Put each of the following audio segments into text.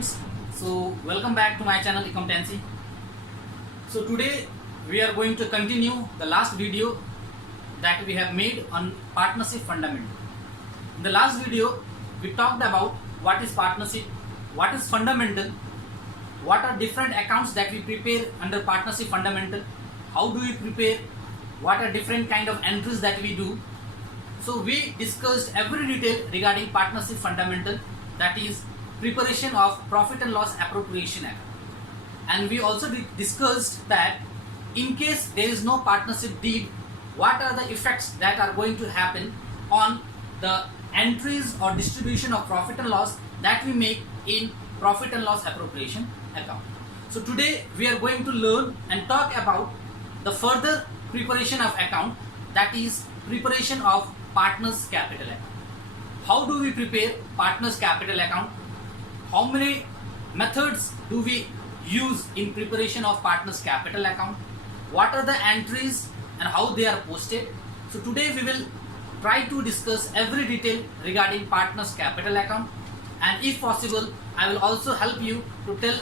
friends, so welcome back to my channel Accountancy. So today we are going to continue the last video that we have made on partnership fundamental. In the last video we talked about what is partnership, what is fundamental, what are different accounts that we prepare under partnership fundamental, how do we prepare, what are different kind of entries that we do. So we discussed every detail regarding partnership fundamental, that is preparation of profit and loss appropriation account. And we also discussed that in case there is no partnership deed, what are the effects that are going to happen on the entries or distribution of profit and loss that we make in profit and loss appropriation account. So today we are going to learn and talk about the further preparation of account, that is preparation of partners capital account. How do we prepare partners capital account? How many methods do we use in preparation of partners capital account? What are the entries and how they are posted? So today we will try to discuss every detail regarding partners capital account, and if possible I will also help you to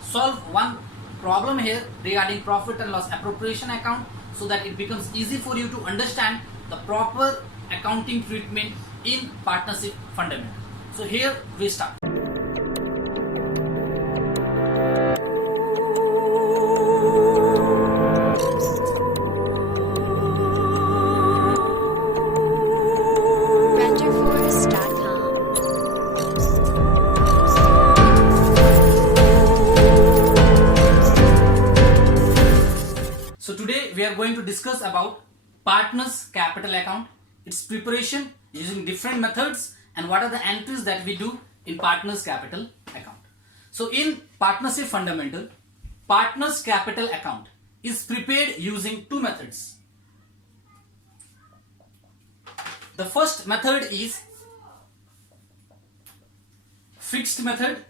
solve one problem here regarding profit and loss appropriation account, so that it becomes easy for you to understand the proper accounting treatment in partnership fundamental. So here we start. So today we are going to discuss about partners capital account, its preparation using different methods, and what are the entries that we do in partners capital account. So in partnership fundamental, partners capital account is prepared using two methods. The first method is fixed method,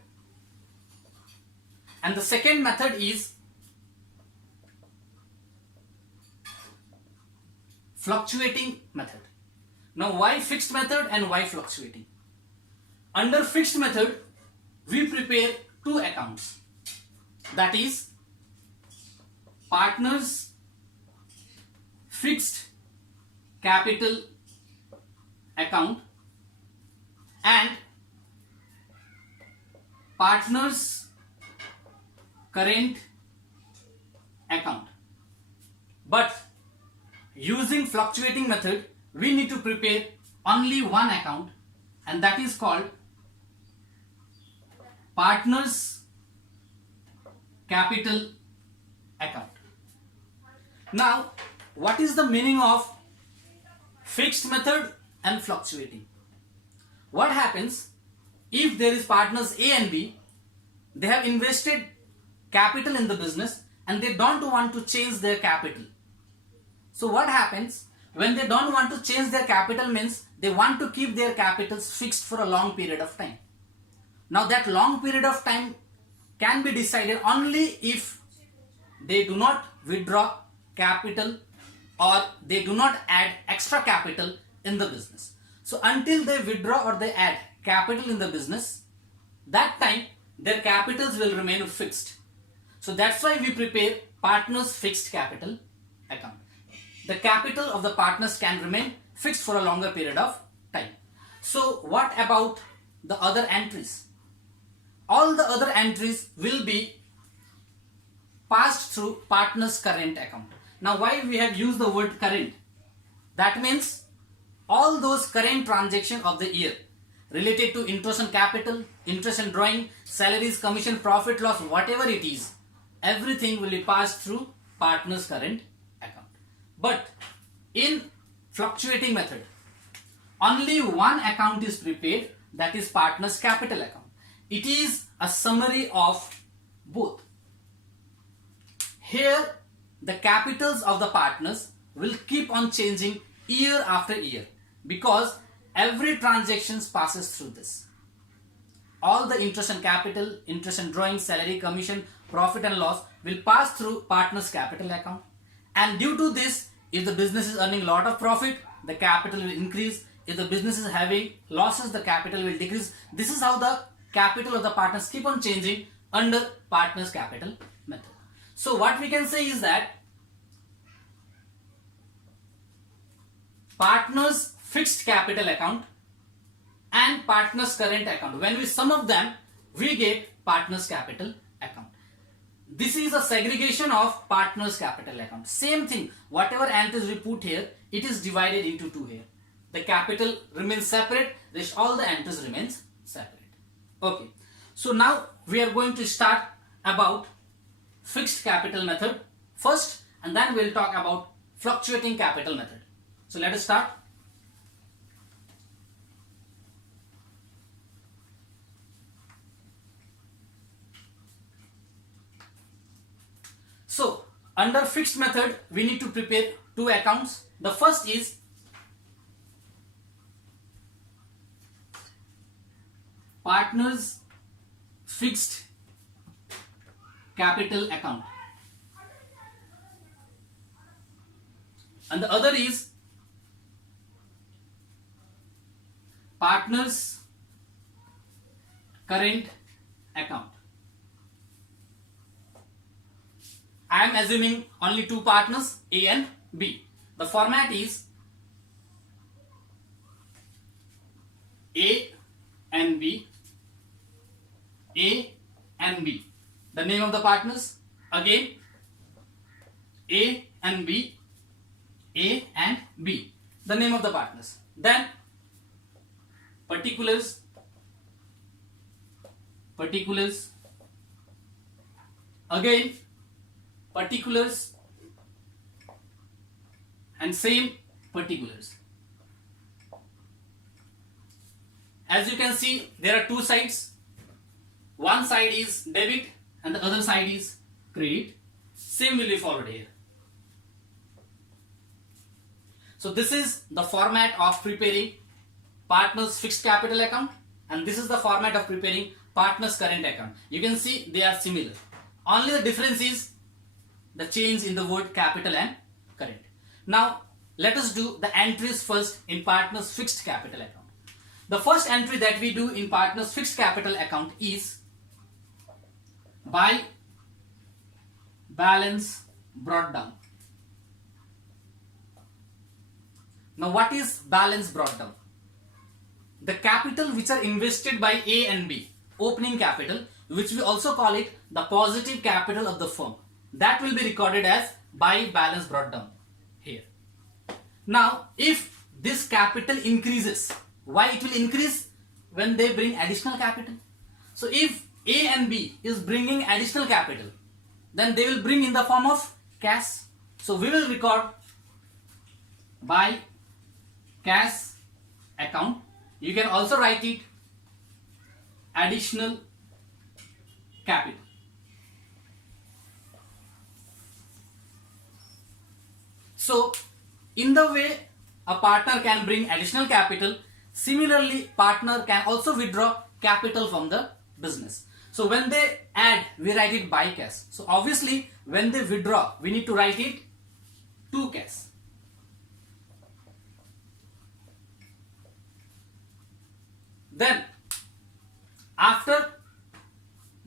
and the second method is fluctuating method. Now why fixed method and why fluctuating? Under fixed method we prepare two accounts, that is partners fixed capital account and partners current account. But using fluctuating method we need to prepare only one account, and that is called partners capital account. Now what is the meaning of fixed method and fluctuating? What happens if there is partners A and B, they have invested capital in the business and they don't want to change their capital. So what happens when they don't want to change their capital means they want to keep their capitals fixed for a long period of time. Now that long period of time can be decided only if they do not withdraw capital or they do not add extra capital in the business. So until they withdraw or they add capital in the business, that time their capitals will remain fixed. So that's why we prepare partners fixed capital account. The capital of the partners can remain fixed for a longer period of time. So what about the other entries? All the other entries will be passed through partners current account. Now why we have used the word current? That means all those current transactions of the year related to interest on capital, interest on drawing, salaries, commission, profit, loss, whatever it is, everything will be passed through partners current account. But in fluctuating method, only one account is prepared, that is partners capital account. It is a summary of both. Here the capitals of the partners will keep on changing year after year, because every transaction passes through this. All the interest on capital, interest on drawing, salary, commission, profit and loss will pass through partners capital account. And due to this, if the business is earning a lot of profit, the capital will increase. If the business is having losses, the capital will decrease. This is how the capital of the partners keep on changing under partners capital method. So what we can say is that partners fixed capital account and partners current account, when we sum of them, we get partners capital account. This is a segregation of partners capital account. Same thing, whatever entries we put here, it is divided into two here. The capital remains separate, rest all the entries remains separate. Okay, so now we are going to start about fixed capital method first, and then we'll talk about fluctuating capital method. So let us start. So under fixed method, we need to prepare two accounts. The first is partners fixed capital account, and the other is partners current account. I am assuming only two partners, A and B. The format is A and B, A and B. The name of the partners, again A and B, A and B. The name of the partners. Then particulars, again particulars, and same particulars. As you can see, there are two sides. One side is debit and the other side is credit. Same will be followed here. So this is the format of preparing partners fixed capital account, and this is the format of preparing partners current account. You can see they are similar. Only the difference is the change in the word capital and current. Now let us do the entries first in partners fixed capital account. The first entry that we do in partners fixed capital account is by balance brought down. Now what is balance brought down? The capital which are invested by A and B, opening capital, which we also call it the positive capital of the firm, that will be recorded as by balance brought down here. Now if this capital increases, why it will increase? When they bring additional capital. So if A and B is bringing additional capital, then they will bring in the form of cash. So we will record by cash account. You can also write it additional capital. So in the way a partner can bring additional capital, similarly partner can also withdraw capital from the business. So when they add, we write it by cash. So obviously when they withdraw, we need to write it to cash. Then after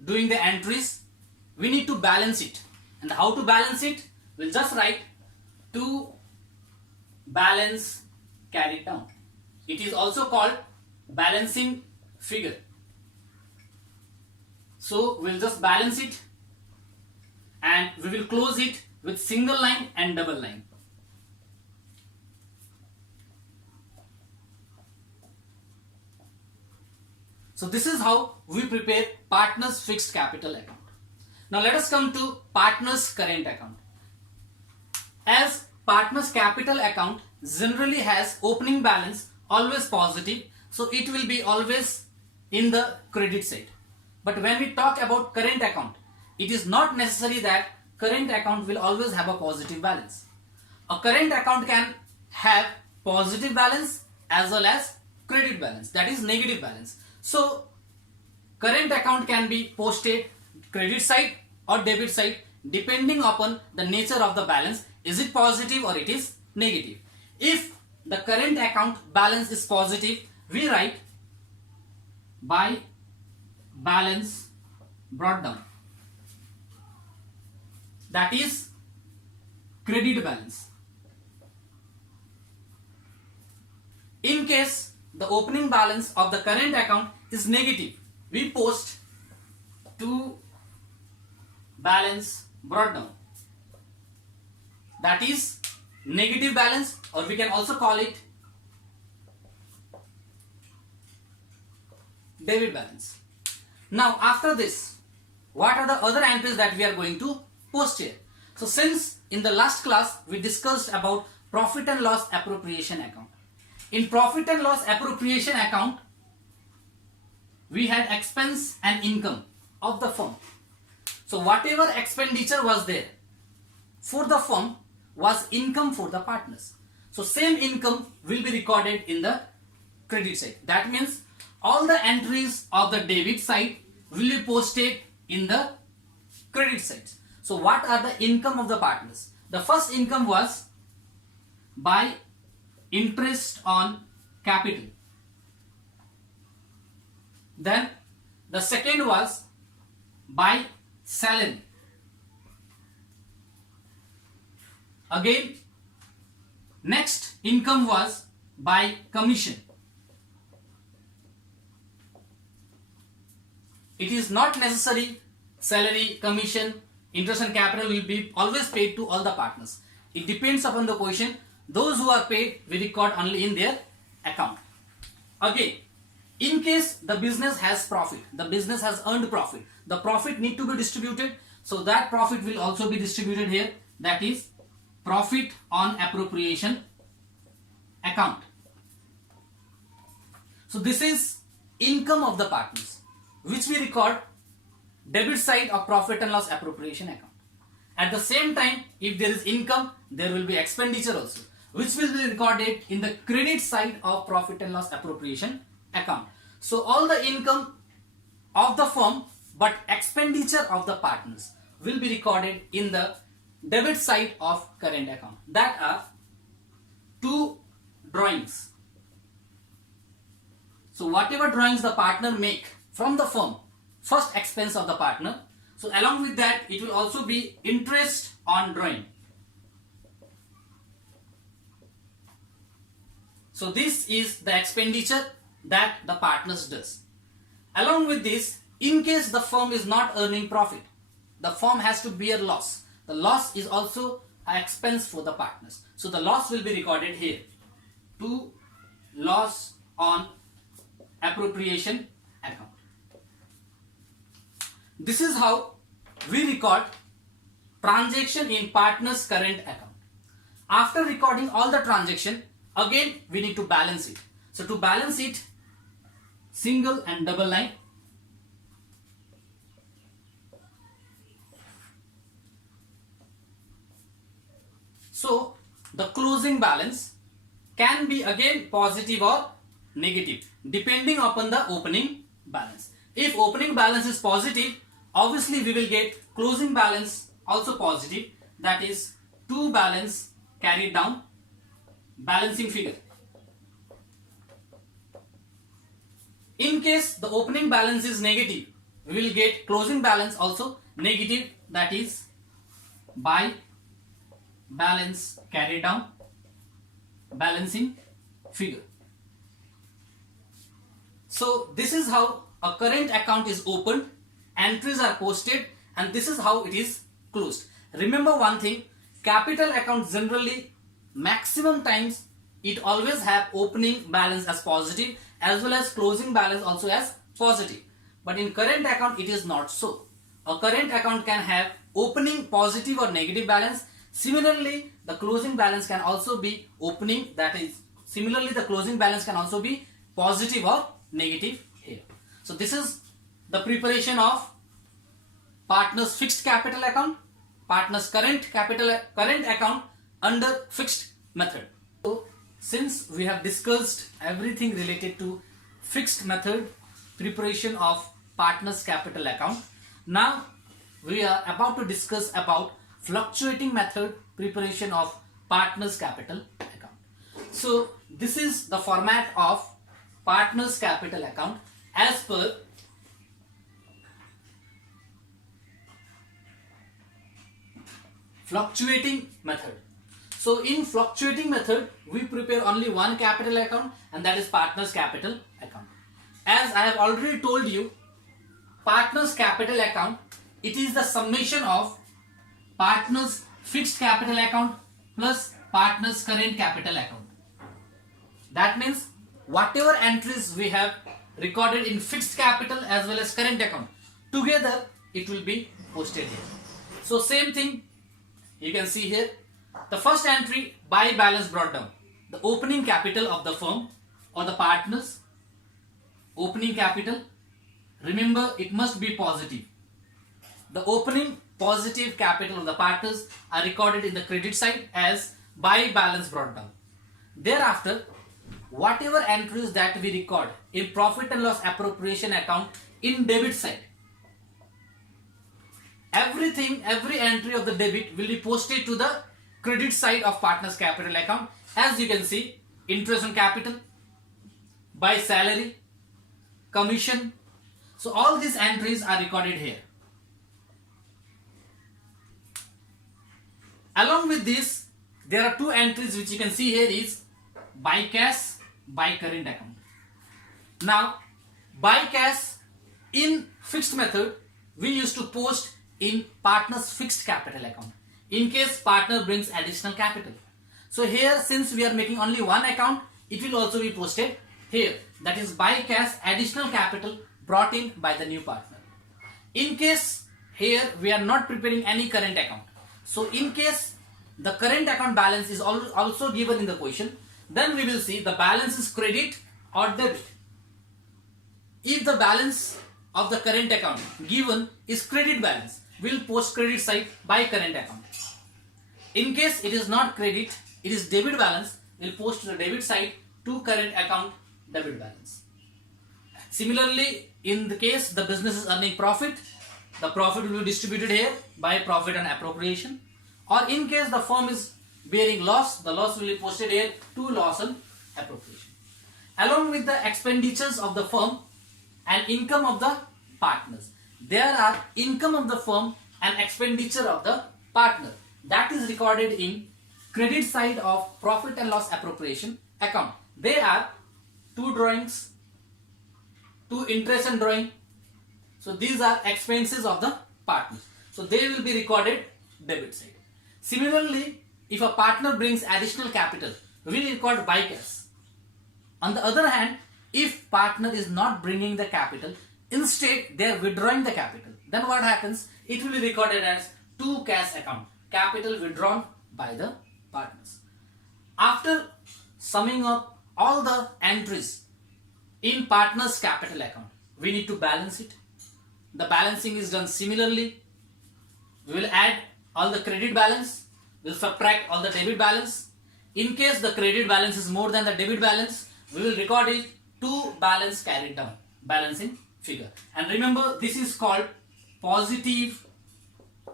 doing the entries, we need to balance it. And how to balance it? We'll just write to balance carried down. It is also called balancing figure. So we'll just balance it and we will close it with single line and double line. So this is how we prepare partners fixed capital account. Now let us come to partners current account. As partners capital account generally has opening balance always positive, so it will be always in the credit side. But when we talk about current account, it is not necessary that current account will always have a positive balance. A current account can have positive balance as well as credit balance, that is negative balance. So current account can be posted credit side or debit side depending upon the nature of the balance. Is it positive or it is negative? If the current account balance is positive, we write by balance brought down, that is credit balance. In case the opening balance of the current account is negative, we post to balance brought down, that is negative balance, or we can also call it debit balance. Now after this, what are the other entries that we are going to post here? So since in the last class we discussed about profit and loss appropriation account. In profit and loss appropriation account, we had expense and income of the firm. So whatever expenditure was there for the firm was income for the partners. So same income will be recorded in the credit side. That means all the entries of the debit side will be posted in the credit side. So what are the income of the partners? The first income was by interest on capital. Then the second was by salary. Again, next income was by commission. It is not necessary salary, commission, interest and capital will be always paid to all the partners. It depends upon the position. Those who are paid, we record only in their account. Again, in case the business has profit, the business has earned profit, the profit need to be distributed. So that profit will also be distributed here. That is profit on appropriation account. So this is income of the partners, which we record debit side of profit and loss appropriation account. At the same time, if there is income, there will be expenditure also, which will be recorded in the credit side of profit and loss appropriation account. So all the income of the firm but expenditure of the partners will be recorded in the debit side of current account. That are two drawings. So whatever drawings the partner make from the firm, first expense of the partner. So along with that, it will also be interest on drawing. So this is the expenditure that the partners does. Along with this, in case the firm is not earning profit, the firm has to bear loss. The loss is also an expense for the partners. So the loss will be recorded here. To loss on appropriation account. This is how we record transaction in partner's current account. After recording all the transaction, again we need to balance it. So to balance it, single and double line. So the closing balance can be again positive or negative depending upon the opening balance. If opening balance is positive, obviously we will get closing balance also positive, that is to balance carried down, balancing figure. In case the opening balance is negative, we will get closing balance also negative, that is by balance carried down, balancing figure. So this is how a current account is opened, entries are posted, and this is how it is closed. Remember one thing, capital account generally maximum times it always have opening balance as positive as well as closing balance also as positive. But in current account it is not so. A current account can have opening positive or negative balance. Similarly, the closing balance can also be opening, that is similarly the closing balance can also be positive or negative here. So this is the preparation of partner's fixed capital account, partner's current account under fixed method. So since we have discussed everything related to fixed method preparation of partner's capital account, now we are about to discuss about fluctuating method preparation of partner's capital account. So this is the format of partner's capital account as per fluctuating method. So in fluctuating method, we prepare only one capital account, and that is partner's capital account. As I have already told you, partner's capital account, it is the summation of partner's fixed capital account plus partner's current capital account. That means whatever entries we have recorded in fixed capital as well as current account, together it will be posted here. So same thing you can see here. The first entry, by balance brought down, the opening capital of the firm or the partners, opening capital, remember it must be positive. The opening positive capital of the partners are recorded in the credit side as by balance brought down. Thereafter, whatever entries that we record in profit and loss appropriation account in debit side, every entry of the debit will be posted to the credit side of partner's capital account. As you can see, interest on capital, by salary, commission. So all these entries are recorded here. Along with this, there are two entries which you can see here is by cash, by current account. Now, by cash in fixed method, we used to post in partner's fixed capital account in case partner brings additional capital. So here, since we are making only one account, it will also be posted here. That is by cash additional capital brought in by the new partner. In case here we are not preparing any current account, so in case the current account balance is also given in the question, then we will see the balance is credit or debit. If the balance of the current account given is credit balance, we will post credit side by current account. In case it is not credit, it is debit balance, we will post to the debit side to current account debit balance. Similarly, in the case the business is earning profit, the profit will be distributed here by profit and appropriation. Or in case the firm is bearing loss, the loss will be posted here to loss and appropriation. Along with the expenditures of the firm and income of the partners, there are income of the firm and expenditure of the partner. That is recorded in credit side of profit and loss appropriation account. They are two drawings, two interest and drawing. So these are expenses of the partners. So they will be recorded debit side. Similarly, if a partner brings additional capital, we will record by cash. On the other hand, if partner is not bringing the capital, instead they are withdrawing the capital, then what happens? It will be recorded as to cash account, capital withdrawn by the partners. After summing up all the entries in partner's capital account, we need to balance it. The balancing is done similarly. We will add all the credit balance, we will subtract all the debit balance. In case the credit balance is more than the debit balance, we will record it to balance carried down, balancing figure. And remember, this is called positive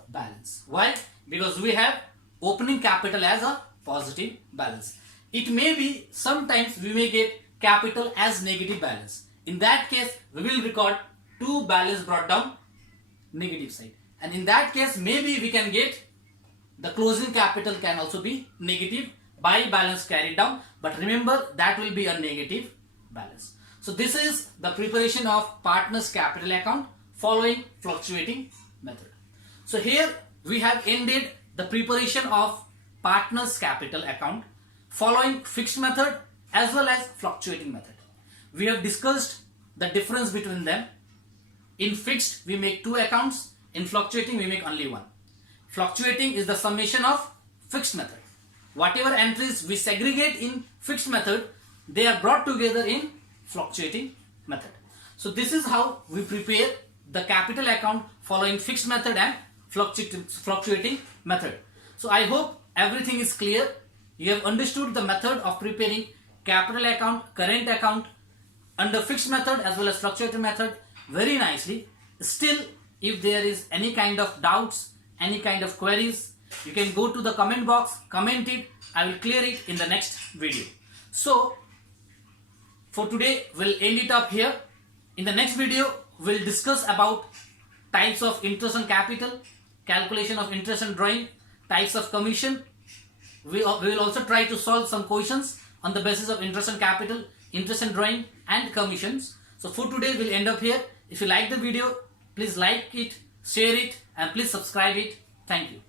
balance. Why? Because we have opening capital as a positive balance. It may be sometimes we may get capital as negative balance. In that case, we will record to balance brought down negative side. And in that case, maybe we can get the closing capital can also be negative by balance carried down. But remember, that will be a negative balance. So this is the preparation of partner's capital account following fluctuating method. So here we have ended the preparation of partner's capital account following fixed method as well as fluctuating method. We have discussed the difference between them. In fixed, we make two accounts. In fluctuating, we make only one. Fluctuating is the summation of fixed method. Whatever entries we segregate in fixed method, they are brought together in fluctuating method. So this is how we prepare the capital account following fixed method and fluctuating method. So I hope everything is clear. You have understood the method of preparing capital account, current account under fixed method as well as fluctuating method very nicely. Still, if there is any kind of doubts, any kind of queries, you can go to the comment box, comment it. I will clear it in the next video. So for today, we'll end it up here. In the next video, we'll discuss about types of interest on capital, calculation of interest and drawing, types of commission. We will also try to solve some questions on the basis of interest and capital, interest and drawing, and commissions. So for today, we'll end up here. If you like the video, please like it, share it, and please subscribe it. Thank you.